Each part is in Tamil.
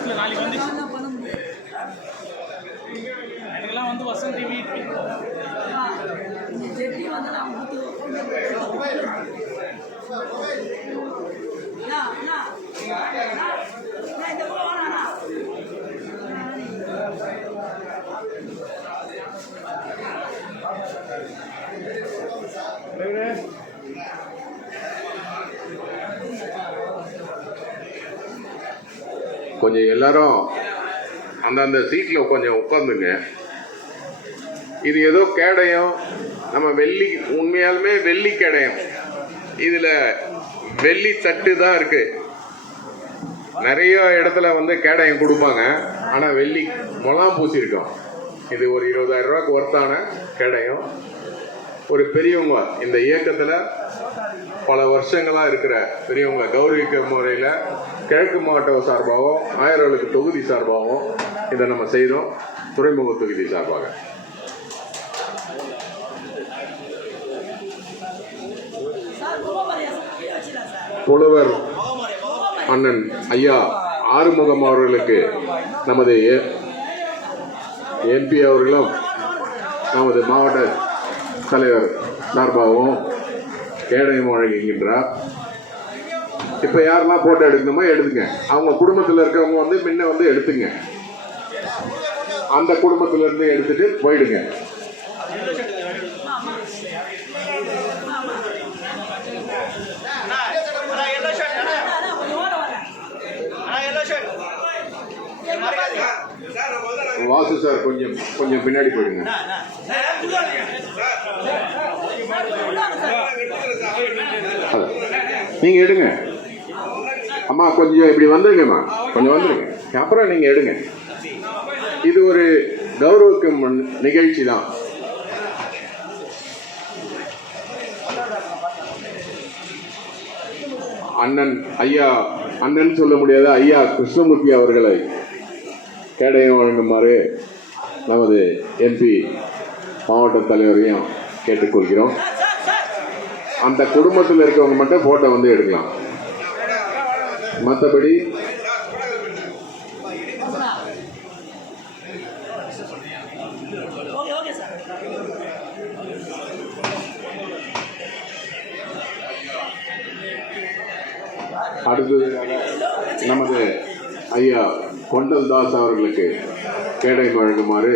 லிஸ்ட்ல நாளைக்கு வந்து எனக்கெல்லாம் வந்து வசந்த் டிவி கொஞ்சம் எல்லாரும் அந்தந்த சீட்டில் கொஞ்சம் உட்காந்துங்க. இது ஏதோ கேடயம், நம்ம வெள்ளி உண்மையாலுமே வெள்ளி கேடயம். இதில் வெள்ளி தட்டு தான் இருக்கு. நிறைய இடத்துல வந்து கேடயம் கொடுப்பாங்க, ஆனால் வெள்ளி முலாம் பூசியிருக்கோம். இது ஒரு 20,000 ரூபாய்க்கு ஒர்த்தான கேடயம். ஒரு பெரியவங்க இந்த இயக்கத்தில் பல வருஷங்களாக இருக்கிற பெரியவங்க கௌரவிக்கும் முறையில் கிழக்கு மாவட்ட சார்பாகவும் ஆயிரவளுக்கு தொகுதி சார்பாகவும் இதை நம்ம செய்கிறோம். துறைமுக தொகுதி சார்பாக புலவர் அண்ணன் ஐயா ஆறுமுகம் அவர்களுக்கு நமது எம்பி அவர்களும் நமது மாவட்ட தலைவர் சார்பாகவும் கேடயம் வழங்குகின்றார். இப்ப யாரெல்லாம் போட்டோ எடுக்கணுமோ எடுத்துங்க. அவங்க குடும்பத்தில் இருக்கவங்க வந்து முன்ன வந்து எடுத்துங்க. அந்த குடும்பத்தில இருந்து எடுத்துட்டு போயிடுங்க. வாசு சார் கொஞ்சம் கொஞ்சம் பின்னாடி போயிடுங்க. நீங்க எடுங்க அம்மா, கொஞ்சம் இப்படி வந்துருங்கம்மா, கொஞ்சம் வந்துருங்க, அப்புறம் நீங்க எடுங்க. இது ஒரு கௌரவிக்கும் நிகழ்ச்சி தான். அண்ணன் ஐயா, அண்ணன் சொல்ல முடியாத ஐயா கிருஷ்ணமூர்த்தி அவர்களை கேடயம் வழங்குமாறு நமது எம்பி மாவட்ட தலைவரையும் கேட்டுக்கொள்கிறோம். அந்த குடும்பத்தில் இருக்கவங்க மட்டும் போட்டோ வந்து எடுக்கலாம். மற்றபடி அடுத்தது நமது ஐயா கொண்டல் தாஸ் அவர்களுக்கு கேடயம் வழங்குமாறு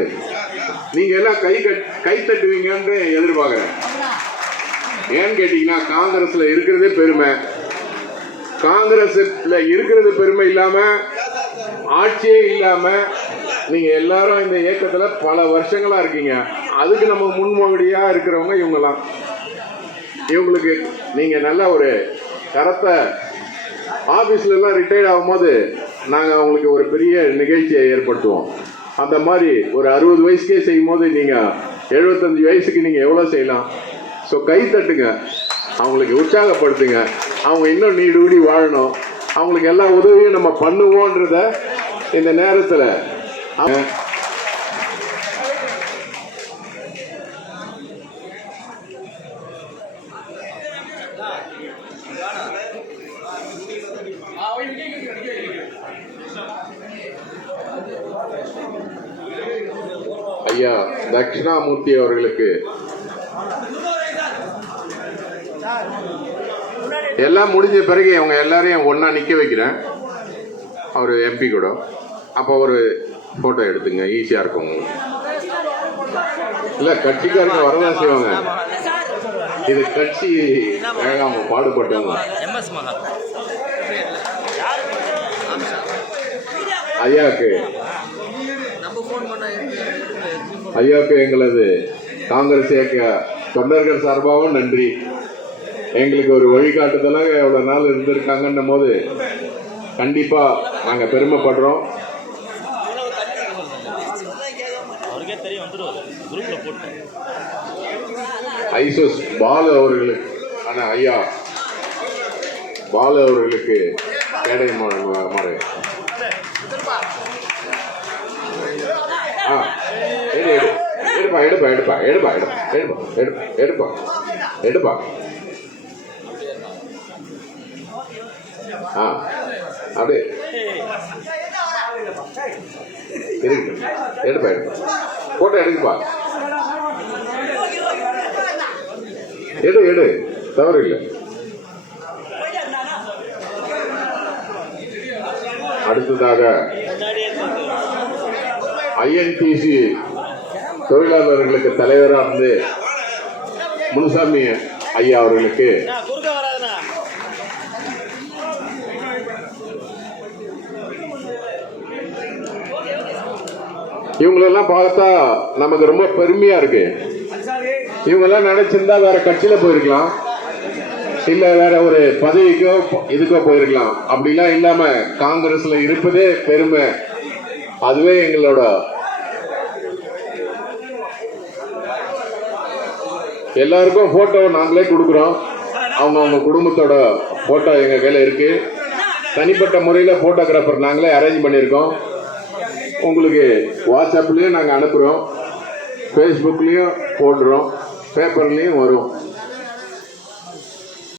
நீங்க எல்லாம் கை தட்டுவீங்கன்னு எதிர்பார்க்கிறேன். ஏன்னு கேட்டீங்கன்னா, காங்கிரஸ்ல இருக்கிறதே பெருமை. காங்கிரஸ்ல இருக்கிறது பெருமை இல்லாம, ஆட்சியே இல்லாம நீங்க எல்லாரும் இந்த இயக்கத்துல பல வருஷங்களா இருக்கீங்க. அதுக்கு நம்ம முன்மாதிரியா இருக்கிறவங்க இவங்கெல்லாம். இவங்களுக்கு நீங்க நல்ல ஒரு கரத்தை ஆபீஸ்ல எல்லாம் ரிட்டையர்ட் ஆகும்போது நாங்க அவங்களுக்கு ஒரு பெரிய நிகழ்ச்சியை ஏற்படுத்துவோம். அந்த மாதிரி ஒரு 60 வயசுக்கே செய்யும் போது நீங்க 75 வயசுக்கு நீங்க எவ்வளவு செய்யலாம். ஸோ கை தட்டுங்க, அவங்களுக்கு உற்சாகப்படுத்துங்க. அவங்க இன்னும் நீடூடி வாழணும். அவங்களுக்கு எல்லா உதவியும் நம்ம பண்ணுவோன்றத இந்த நேரத்தில் ஐயா தட்சிணாமூர்த்தி அவர்களுக்கு எல்லாம் முடிஞ்ச பிறகு அவங்க எல்லாரையும் ஒன்னா நிக்க வைக்கிறேன். அவர் எம்பி கூட அப்போ ஒரு போட்டோ எடுத்துங்க, ஈஸியா இருக்கும். இல்ல கட்சிக்காரங்க வரதான் செய்வாங்க. இது கட்சி அவங்க பாடுபட்டவங்க. ஐயாவுக்கு எங்களது காங்கிரஸ் இயக்க தொண்டர்கள் சார்பாகவும் நன்றி. எங்களுக்கு ஒரு வழிகாட்டுதலாக எவ்வளவு நாள் இருந்திருக்காங்கன்னும் போது கண்டிப்பா நாங்க பெருமைப்படுறோம். ஐசோஸ் பாலு அவர்களுக்கு ஐயா பாலு அவர்களுக்கு கேடயம் வழங்குமாறு. எடுப்பா எடுப்பா எடுப்பா எடுப்பா எடுப்பா எடுப்பா எடுப்பா. அப்படியே இருக்கு எடுப்பா போட்டோ எடுக்குப்பா எடு தவறு இல்லை. அடுத்ததாக INTC தொழிலாளர்களுக்கு தலைவராக இருந்து முனுசாமி ஐயா அவர்களுக்கு இவங்களெல்லாம் பார்த்தா நமக்கு ரொம்ப பெருமையா இருக்கு. இவங்கெல்லாம் நினைச்சிருந்தா வேற கட்சியில போயிருக்கலாம், இல்ல வேற ஒரு பதவிக்கோ இதுக்கோ போயிருக்கலாம். அப்படிலாம் இல்லாம காங்கிரஸ்ல இருப்பதே பெருமை. அதுவே எங்களோட எல்லாருக்கும் போட்டோ நாங்களே கொடுக்குறோம். அவங்க குடும்பத்தோட போட்டோ எங்க கையில இருக்கு. தனிப்பட்ட முறையில் போட்டோகிராஃபர் நாங்களே அரேஞ்ச் பண்ணியிருக்கோம். உங்களுக்கு வாட்ஸ்அப்லயும் நாங்கள் அனுப்புகிறோம், ஃபேஸ்புக்லேயும் போடுறோம், பேப்பர்லேயும் வரும்.